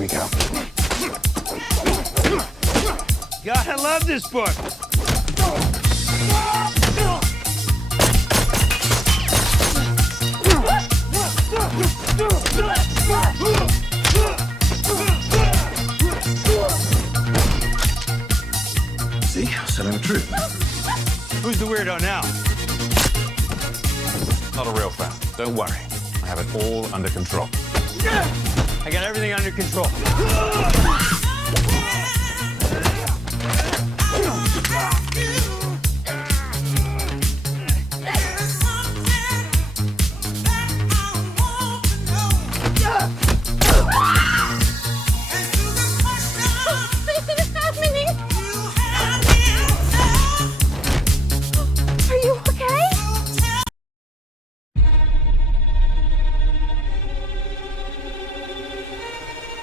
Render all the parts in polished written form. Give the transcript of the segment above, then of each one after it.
we go. God, I love this book. See, I was telling the truth. Who's the weirdo now? Not a real fan. Don't worry. I have it all under control. I got everything under control.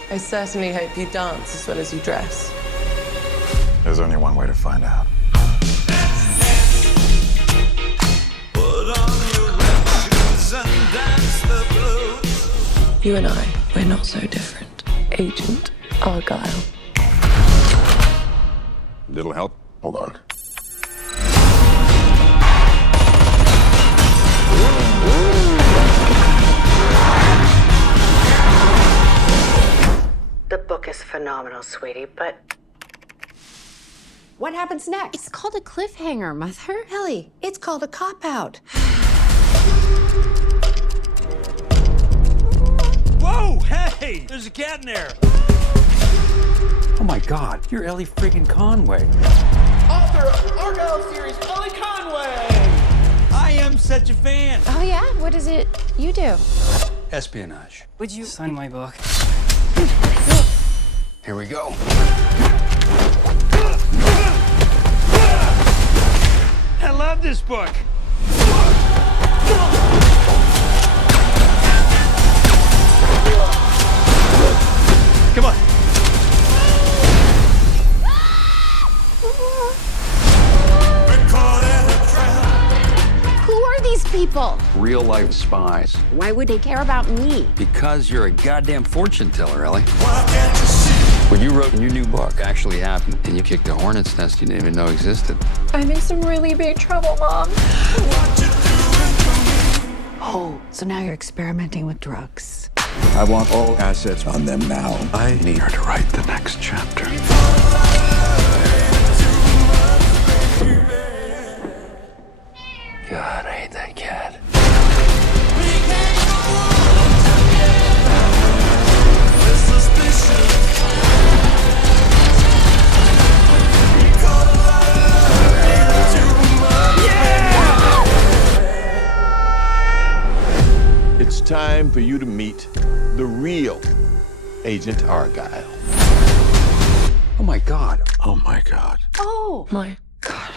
I certainly hope you dance as well as you dress. There's only one way to find out. You and I, we're not so different. Agent Argyle. Little help? Hold on. The book is phenomenal, sweetie, but what happens next? It's called a cliffhanger, Mother. Ellie, it's called a cop-out. Whoa, hey, there's a cat in there. Oh my God, you're Ellie friggin' Conway. Author of the ARGYLLE series, Ellie Conway! I am such a fan. Oh yeah? What is it you do? Espionage. Would you sign my book? Here we go. I love this book. Come on. Who are these people? Real life spies. Why would they care about me? Because you're a goddamn fortune teller, Ellie. What you wrote in your new book actually happened, and you kicked a hornet's nest you didn't even know existed. I'm in some really big trouble, Mom. Oh, so now you're experimenting with drugs. I want all assets on them now. I need her to write the next chapter. God, I hate that cat. It's time for you to meet the real Agent Argyle. Oh my God. Oh my God. My God.